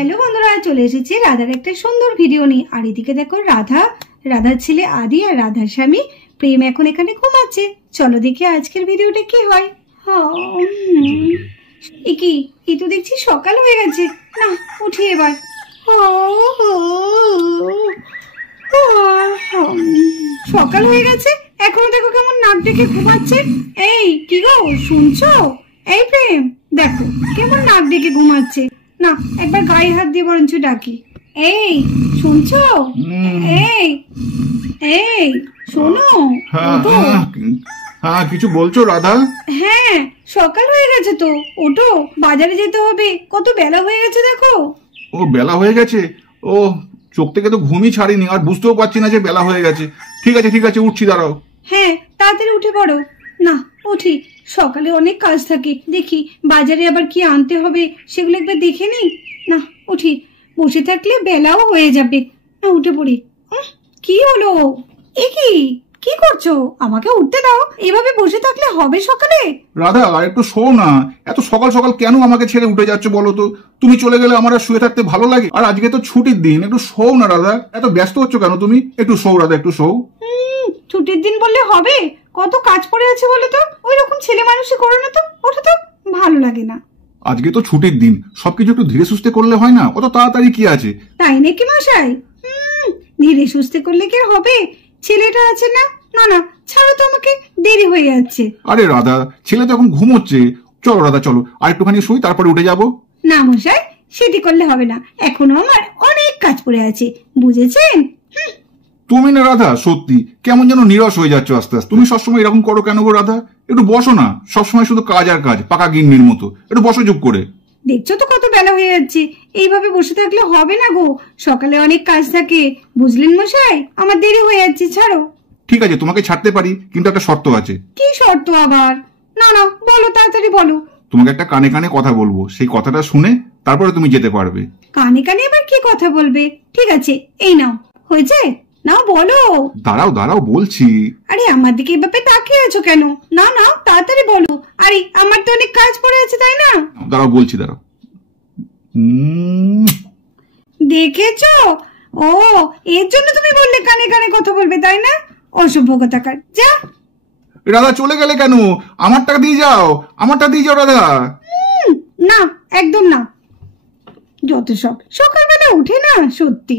Hello বন্ধুরা, চলে এসেছি রাধার একটা সুন্দর ভিডিও নিয়ে। আর এদিকে দেখো রাধার ছেলে আদি আর রাধার স্বামী প্রেম এখন এখানে ঘুমাচ্ছে। চলো দেখি আজকের ভিডিওটা কি হয়। এই তো দেখছি সকাল হয়ে গেছে। না উঠি এবার। সকাল হয়ে গেছে, এখনো দেখো কেমন নাক ডেকে ঘুমাচ্ছে। এই কি গো, শুনছো? এই প্রেম, দেখো কেমন নাক ডেকে ঘুমাচ্ছে। না একবার গায়ে হাত দিয়ে বরঞ্চ ডাকি। এই শুনছো? এই এই শোনো। হ্যাঁ কিছু বলছো রাধা? হ্যাঁ সকাল হয়ে গেছে তো, ওঠো, বাজারে যেতে হবে। কত বেলা হয়ে গেছে দেখো। ও বেলা হয়ে গেছে? ও চোখ থেকে তো ঘুমই ছাড়িনি, আর বুঝতেও পারছি না যে বেলা হয়ে গেছে। ঠিক আছে উঠছি, দাঁড়াও। হ্যাঁ তাড়াতাড়ি উঠে পড়ো। না উঠি, সকালে অনেক কাজ থাকে। দেখি বাজারে আবার কি আনতে হবে সেগুলো একবার দেখে নিই। না উঠি, বসে থাকলে বেলাও হয়ে যাবে। না উঠে পড়ি। কি হলো? এ কি করছো? আমাকে উঠতে দাও। এভাবে বসে থাকলে হবে সকালে? রাধা আর একটু শো না। এত সকাল সকাল কেন আমাকে ছেড়ে উঠে যাচ্ছ বলো তো? তুমি চলে গেলে আমার আর শুয়ে থাকতে ভালো লাগে? আর আজকে তো ছুটির দিন, একটু শো না রাধা। এত ব্যস্ত হচ্ছ কেন তুমি? একটু শো রাধা, একটু শো। ছুটির দিন বললে হবে? কত কাজ পড়ে আছে বলো তো। ওই রকম ছেলে মানুষই করো না তো। ওঠো তো, ভালো লাগে না। আজকে তো ছুটির দিন, সবকিছু একটু ধীরে সুস্থে করলে হয় না? অত তাড়াতাড়ি কি আছে? তাই নাকি মশাই? ধীরে সুস্থে করলে কি হবে? ছেলেটা আছে না। না না ছাড়ো তো, আমাকে দেরি হয়ে যাচ্ছে। আরে রাধা, ছেলে তো এখন ঘুমোচ্ছে। চলো রাধা চলো, আর একটুখানি শুই, তারপরে উঠে যাবো। না মশাই, সেটি করলে হবে না। এখনো আমার অনেক কাজ পড়ে আছে, বুঝেছেন? তুমি না রাধা সত্যি কেমন যেন নিরাশ হয়ে যাচ্ছ আস্তে আস্তে। তুমি সবসময় এরকম করো কেন গো রাধা? একটু বসো না, সবসময় শুধু কাজ আর কাজ, পাকা গিন্নির মতো। একটু বসো চুপ করে। দেখছো তো কত বেলা হয়ে যাচ্ছে। এইভাবে বসে থাকলে হবে না গো, সকালে অনেক কাজ থাকে, বুঝলেন মশাই? আমার দেরি হয়ে যাচ্ছে, ছাড়ো। ঠিক আছে তোমাকে ছাড়তে পারি, কিন্তু একটা শর্ত আছে। কি শর্ত আবার? না না বলো, তাড়াতাড়ি বলো। তোমাকে একটা কানে কানে কথা বলবো, সেই কথাটা শুনে তারপরে তুমি যেতে পারবে। কানে কানে এবার কি কথা বলবে? ঠিক আছে, এই নাও, হয়েছে? নাও বলো। দাঁড়াও বলছি। আরে আমার দিকে এভাবে তাকিয়ে আছো কেন? না না তাড়াতাড়ি বলো। আরে আমার তো অনেক কাজ পড়ে আছে, তাই না? দাঁড়াও বলছি। দেখেছো? ও এর জন্য তুমি বললে কানে কানে কথা বলবে, তাই না? অসভ্য কথাকার, যা। রাধা চলে গেলে কেন? আমারটা দিয়ে যাও রাধা। না একদম না, যত সব সকালবেলা উঠে না সত্যি।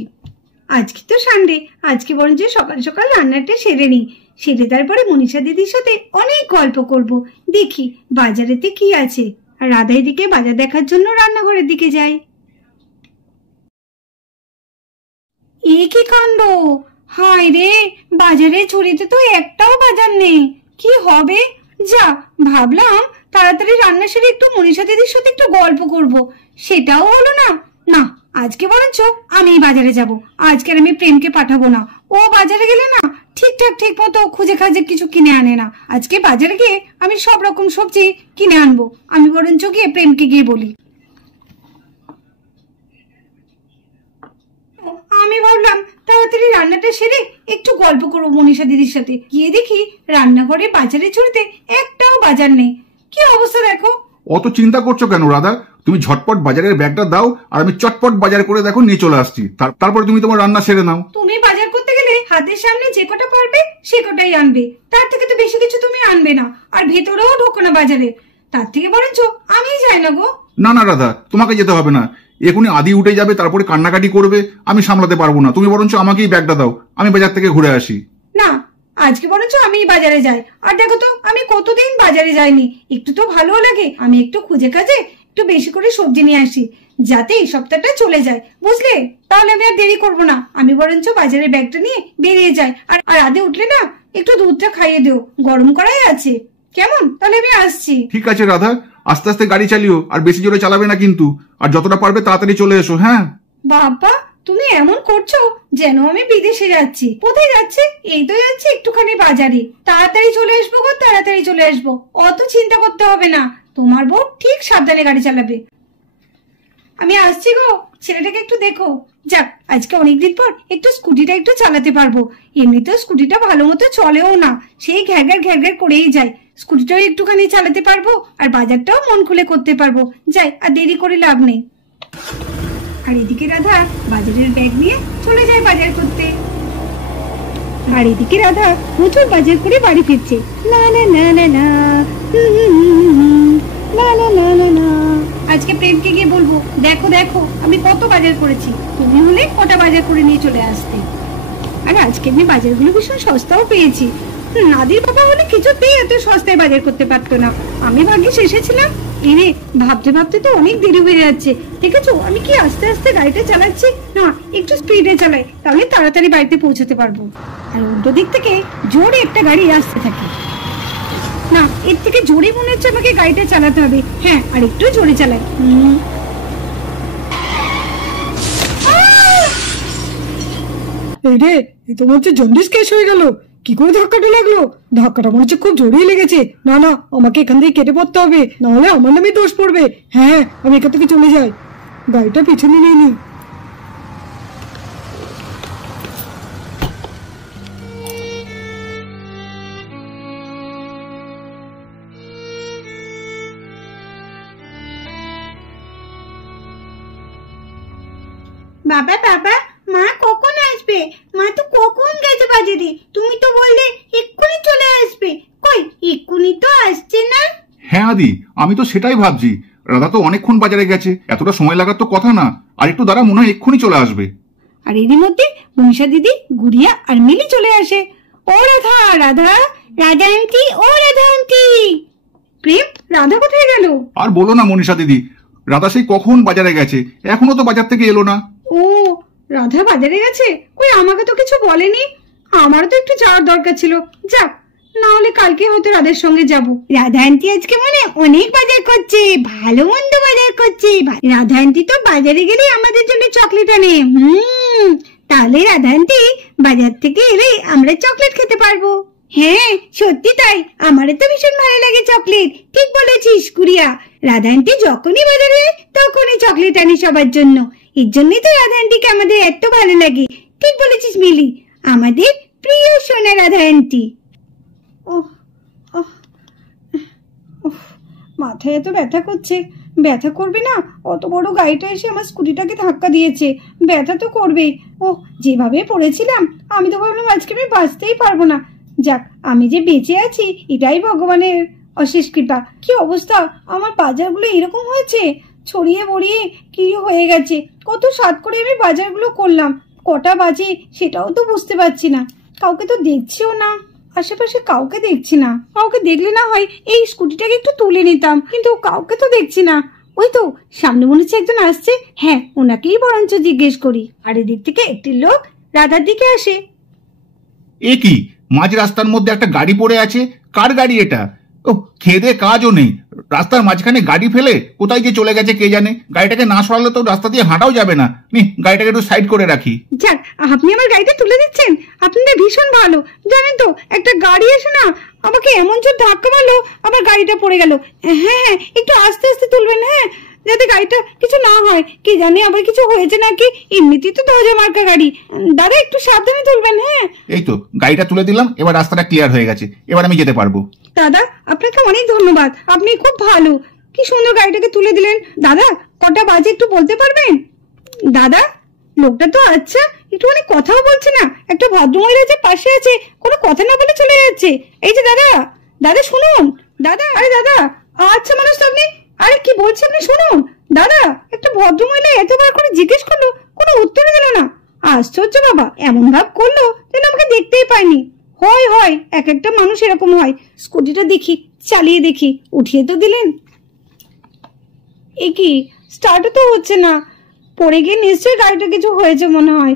আজকে তো সানডে, আজকে বরঞ্চ সকাল সকাল রান্নাটা সেরে নিই। সেরে তারপরে মনীষা দিদির সাথে অনেক গল্প করব। দেখি বাজারেতে কি আছে। আর রাধা এদিকে বাজার দেখার জন্য রান্নাঘরের দিকে যাই। এ কি কাণ্ড! হায় রে, বাজারের ঝুড়িতে তো একটাও বাজার নেই। কি হবে? যা, ভাবলাম তাড়াতাড়ি রান্না সেরে একটু মনীষা দিদির সাথে একটু গল্প করব, সেটাও হলো না। না আজকে বরঞ্চ আমি বাজারে যাব। আজকের আমি প্রেমকে পাঠাবো না। ও বাজারে গেলে না ঠিক মতো খুঁজে খাজে কিছু কিনে আনে না। আজকে বাজারে গিয়ে আমি সব রকম সবজি কিনে আনবো। আমি বরঞ্চ গিয়ে প্রেমকে গিয়ে বলি। আমি ভাবলাম তাড়াতাড়ি রান্নাটা সেরে একটু গল্প করবো মনীষা দিদির সাথে। গিয়ে দেখি রান্নাঘরে বাজারে ঝুড়িতে একটাও বাজার নেই। কি অবস্থা দেখো। অত চিন্তা করছো কেন রাধা? তুমি ঝটপট বাজারের ব্যাগটা দাও, আর আমি চটপট বাজার করে দেখো নিয়ে চলে আসছি। তারপরে তুমি তোমার রান্না সেরে নাও। তুমি বাজার করতে গেলে হাতের সামনে যে কটা পারবে সে কটাই আনবে, তার থেকে তো বেশি কিছু তুমি আনবে না। আর ভেতরেও ঢোকো না বাজারে। তার থেকে বরঞ্চ আমি যাই না গো। না রাধা, তোমাকে যেতে হবে না। এখনই আদি উঠে যাবে, তারপরে কান্নাকাটি করবে, আমি সামলাতে পারবো না। তুমি বরঞ্চ আমাকেই ব্যাগটা দাও, আমি বাজার থেকে ঘুরে আসি। না আজকে বরঞ্চ আমি বাজারে যাই। আর দেখো তো আমি কতদিন বাজারে যাইনি, একটু তো ভালো লাগে। আমি একটু খুঁজে কাজে একটু বেশি করে সবজি নিয়ে আসি, যাতে এই সপ্তাহটা চলে যায়, বুঝলে? তাহলে আমি আর দেরি করবো না। আমি বরঞ্চ বাজারের ব্যাগটা নিয়ে বেরিয়ে যাই। আর আদে উঠলে না একটু দুধটা খাইয়ে দিও, গরম করাই আছে, কেমন? তাহলে আমি আসছি। ঠিক আছে রাধা, আস্তে আস্তে গাড়ি চালিও, আর বেশি জোরে চালাবে না কিন্তু। আর যতটা পারবে তাড়াতাড়ি চলে এসো। হ্যাঁ বাবা, তুমি এমন করছো যেন আমি বিদেশে যাচ্ছি। কোথায় যাচ্ছে? এই তো যাচ্ছি একটুখানি বাজারে। তাড়াতাড়ি চলে আসবো গো, তাড়াতাড়ি চলে আসবো। অত চিন্তা করতে হবে না, তোমার বউ ঠিক সাবধানে গাড়ি চালাবে। আমি আসছি গো, ছেলেটাকে একটু দেখো। যাক, আজকে অনেকদিন পর একটু স্কুটিটা একটু চালাতে পারবো। এমনিতেও স্কুটিটা ভালো মতো চলেও না, সেই ঘ্যার করেই যায়। স্কুটিটাও একটুখানি চালাতে পারবো, আর বাজারটাও মন খুলে করতে পারবো। যাই, আর দেরি করে লাভ নেই। আর এদিকে রাধা বাজারের ব্যাগ নিয়ে চলে যায় বাজার করতে। আর এদিকে রাধা প্রচুর বাজার করে বাড়ি ফিরছে। না না না না না, না না না না না। আজকে প্রেমকে গিয়ে বলবো, দেখো দেখো আমি কত বাজার করেছি, তুমি হলে কটা বাজার করে নিয়ে চলে আসতে। আর আজকে আমি বাজারগুলো ভীষণ সস্তাও পেয়েছি। নাদির বাবা হলে কিছুতেই এত সস্তায় বাজার করতে পারতো না। আমি ভাগ্যিস এসেছিলাম। এরে ভাবতে ভাবতে তো অনেক দেরি হয়ে যাচ্ছে। দেখেছো আমি কি আস্তে আস্তে গাড়িটা চালাচ্ছি? না, একটু স্পিডে চালাই, তাহলে তাড়াতাড়ি বাড়িতে পৌঁছতে পারবো। আর উল্টো দিক থেকে জোরে একটা গাড়ি আসতে থাকে। না, এর থেকে জোরে মনে হচ্ছে আমাকে গাড়িটা চালাতে হবে। হ্যাঁ, আর একটু জোরে চালাই। এই রে, এ তো মনে হচ্ছে জন্ডিস কেস হয়ে গেল। কি করে ধাক্কাটা লাগলো? ধাক্কাটা মনে হচ্ছে খুব জোরেই লেগেছে। না না, আমাকে এখান থেকে কেটে পড়তে হবে, নাহলে আমার নামে দোষ পড়বে। হ্যাঁ, আমি এখান থেকে চলে যাই, গাড়িটা পিছনে নিয়ে নি। বাবা বাবা, মা কখন আসবে? মা তো কখন গেছে বাজারে, তুমি তো বললে এক্ষুনি চলে আসবে। কই এক্ষুনি তো আসছে না। হ্যাঁ আদি, আমি তো সেটাই ভাবছি। রাধা তো অনেকক্ষণ বাজারে গেছে, এতটা সময় লাগার তো কথা না। আর একটু দ্বারা মনে হয় এক্ষুনি চলে আসবে। আর এরই মধ্যে মনীষা দিদি, গুড়িয়া আর মিলি চলে আসে। ও রাধা, রাধা, রাধা আন্টি, ও রাধা আন্টি। প্রেম, রাধা কোথায় গেল? আর বলো না মনীষা দিদি, রাধা সেই কখন বাজারে গেছে, এখনো তো বাজার থেকে এলো না। ও, রাধা বাজারে গেছে? কই আমাকে তো কিছু বলেনি। আমারও তো একটু যাওয়ার দরকার ছিল। যাক, না হলে কালকে হয়তো রাধার সঙ্গে যাব। রাধা আন্টি আজকে মনে অনেক বাজার করছে, ভালো মন্দ বাজার করছে। রাধা আন্টি তো বাজারে গেলে আমাদের জন্য চকলেট আনে। তাহলে রাধা আন্টি বাজার থেকে এলে আমরা চকলেট খেতে পারবো। হ্যাঁ সত্যি তাই, আমারও তো ভীষণ ভালো লাগে চকলেট। ঠিক বলেছিস গুড়িয়া, রাধা আন্টি যখনই বাজারে তখনই চকলেট আনে সবার জন্য। এর জন্যই তো রাধা আন্টিকে আমাদের এত ভালো লাগে। ঠিক বলেছিস মিলি, আমাদের প্রিয় সোনা রাধা আন্টি। ওহ ওহ ওহ, মাথায় এত ব্যথা করছে। ব্যথা করবে না? অত বড় গাড়িটা এসে আমার স্কুটিটাকে ধাক্কা দিয়েছে, ব্যথা তো করবেই। ওহ, যেভাবে পড়েছিলাম আমি তো ভাবলাম আজকে আমি বাঁচতেই পারবো না। যাক, আমি যে বেঁচে আছি এটাই ভগবানের অশেষ কৃপা। কি অবস্থা, আমার বাজারগুলো এরকম হয়েছে, ছড়িয়ে বড়িয়ে কি হয়ে গেছে। কত সাত করে আমি বাজারগুলো করলাম, কটা বাজে সেটাও তো বুঝতে পারছি না। কাউকে তো দেখছিও না, আশেপাশে কাউকে দেখছি না। কাউকে দেখলে না হয় এই স্কুটিটাকে একটু তুলে নিতাম, কিন্তু কাউকে তো দেখছি না। ওই তো সামনে মনে হচ্ছে একজন আসছে। হ্যাঁ, ওনাকেই বরঞ্চ জিজ্ঞেস করি। আর এদিক থেকে একটি লোক রাধার দিকে আসে। এ কি, মাঝ রাস্তার মধ্যে একটা গাড়ি পড়ে আছে? কার গাড়ি এটা? ও, খেয়ে দিয়ে কাজও নেই, রাস্তার মাঝখানে গাড়ি ফেলে কোথায় যে চলে গেছে কে জানে। গাড়িটাকে না সরালে তো রাস্তা দিয়ে হাঁটাও যাবে না। নি, গাড়িটাকে একটু সাইড করে রাখি। যাক, আপনি আমার গাড়িটা তুলে দিচ্ছেন, আপনাদের ভীষণ ভালো। জানেন তো, একটা গাড়ি এসে না আমাকে এমন জোর ধাক্কা মারলো, আমার গাড়িটা পড়ে গেল। হ্যাঁ হ্যাঁ, একটু আস্তে আস্তে তুলবেন, হ্যাঁ, যাতে গাড়িটা কিছু না হয়। কি জানি আবার কিছু হয়েছে নাকি, এমনিতেই তো দরজা মার্কা গাড়ি। দাদা একটু সাবধানে তুলবেন। হ্যাঁ, এই তো গাড়িটা তুলে দিলাম, এবার রাস্তাটা ক্লিয়ার হয়ে গেছে, এবার আমি যেতে পারবো। দাদা আপনাকে অনেক ধন্যবাদ, আপনি খুব ভালো। কি সুন্দর গাড়িটাকে তুলে দিলেন। দাদা কটা বাজে একটু বলতে পারবেন? দাদা, লোকটা তো আচ্ছা, একটুখানি কথাও বলছে না। একটা ভদ্রমহিলা যে পাশে আছে, কোনো কথা না বলে চলে যাচ্ছে। এই যে দাদা, দাদা শুনুন। দাদা, আরে দাদা, আচ্ছা মানুষ তো আপনি। আরে কি বলছেন আপনি, শুনুন। দাদা, একটা ভদ্রমহিলা এতবার করে জিজ্ঞেস করলো, কোনো উত্তর দিল না। আশ্চর্য বাবা, এমন ভাব করলো যেন আমাকে দেখতেই পাইনি। হয় হয়, এক একটা মানুষ এরকম হয়। স্কুটিটা দেখি, চালিয়ে দেখি, উঠিয়ে তো দিলেন। এ কি, স্টার্টও তো হচ্ছে না। পড়ে গিয়ে নিশ্চয়ই গাড়িটা কিছু হয়েছে মনে হয়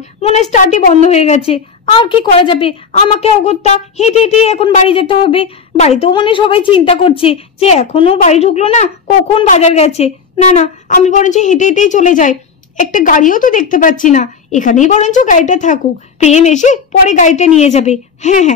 স্টার্টই বন্ধ হয়ে গেছে। আর কি করা যাবে, আমাকে অগত্যা হেঁটে হেঁটে এখন বাড়ি যেতে হবে। বাড়িতেও মনে সবাই চিন্তা করছে যে এখনো বাড়ি ঢুকলো না, কখন বাজার গেছে। না না, আমি বরঞ্চ হেঁটে হেঁটেই চলে যাই। একটা গাড়িও তো দেখতে পাচ্ছি না, এখানেই বরঞ্চ গাড়িটা থাকুক, প্রেম এসে পরে গাড়িটা নিয়ে যাবে। হ্যাঁ হ্যাঁ,